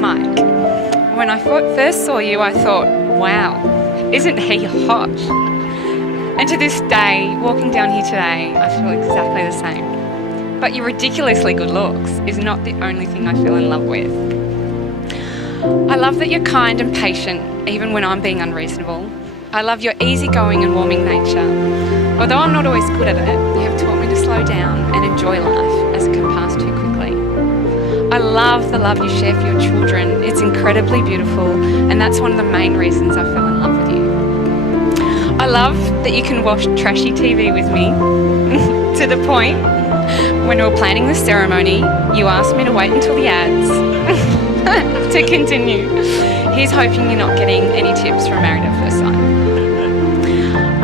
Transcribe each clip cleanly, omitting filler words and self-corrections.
Mike, when I first saw you, I thought, wow, isn't he hot? And to this day, walking down here today, I feel exactly the same. But your ridiculously good looks is not the only thing I feel in love with. I love that you're kind and patient, even when I'm being unreasonable. I love your easygoing and warming nature. Although I'm not always good at it, you have taught me to slow down and enjoy life as it can pass too quickly. I love the love you share for your children. It's incredibly beautiful, and that's one of the main reasons I fell in love with you. I love that you can watch trashy TV with me, to the point when we were planning the ceremony, you asked me to wait until the ads to continue. Here's hoping you're not getting any tips from Married at First Sight.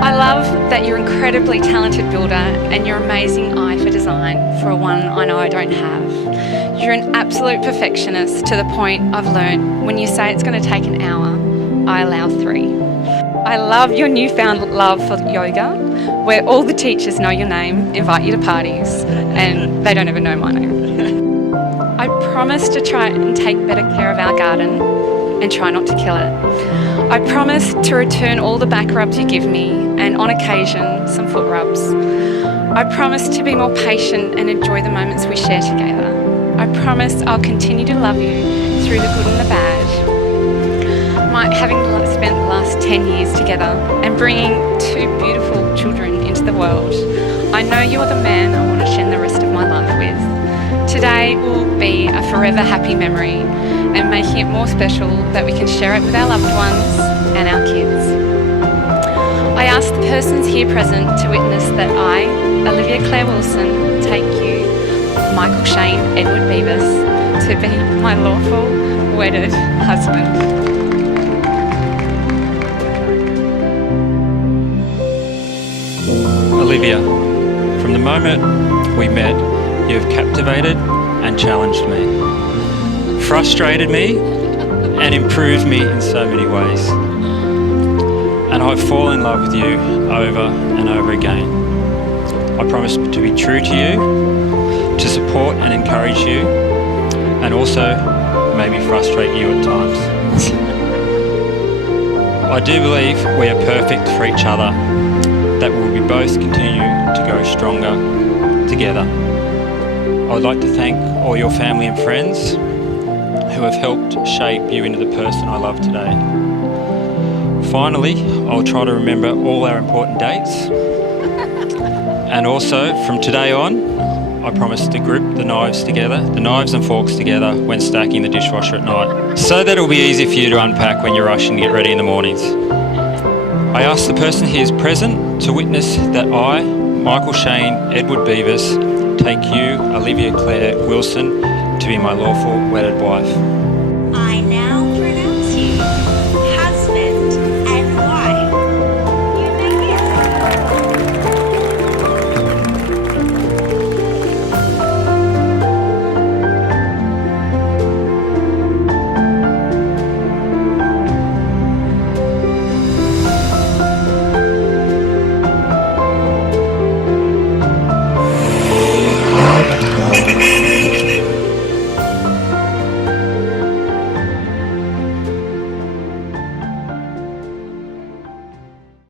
I love that you're an incredibly talented builder and your amazing eye for design for one I know I don't have. You're an absolute perfectionist to the point I've learned when you say it's going to take an hour, I allow 3. I love your newfound love for yoga, where all the teachers know your name, invite you to parties, and they don't ever know my name. I promise to try and take better care of our garden and try not to kill it. I promise to return all the back rubs you give me, and on occasion, some foot rubs. I promise to be more patient and enjoy the moments we share together. I promise I'll continue to love you through the good and the bad. Having spent the last 10 years together and bringing 2 beautiful children into the world, I know you're the man I want to spend the rest of my life with. Today will be a forever happy memory and making it more special that we can share it with our loved ones and our kids. I ask the persons here present to witness that I, Olivia Claire Wilson, take you, Michael Shane Edward Beavis, to be my lawful wedded husband. Olivia, from the moment we met, you have captivated and challenged me, frustrated me and improved me in so many ways. And I've fallen in love with you over and over again. I promise to be true to you, to support and encourage you, and also maybe frustrate you at times. I do believe we are perfect for each other, that we will both continue to grow stronger together. I would like to thank all your family and friends who have helped shape you into the person I love today. Finally, I'll try to remember all our important dates. And also, from today on, I promise to group the knives and forks together when stacking the dishwasher at night, so that it'll be easy for you to unpack when you're rushing to get ready in the mornings. I ask the person here is present to witness that I, Michael Shane Edward Beavis, take you, Olivia Claire Wilson, to be my lawful wedded wife. I now pronounce you husband and wife. You may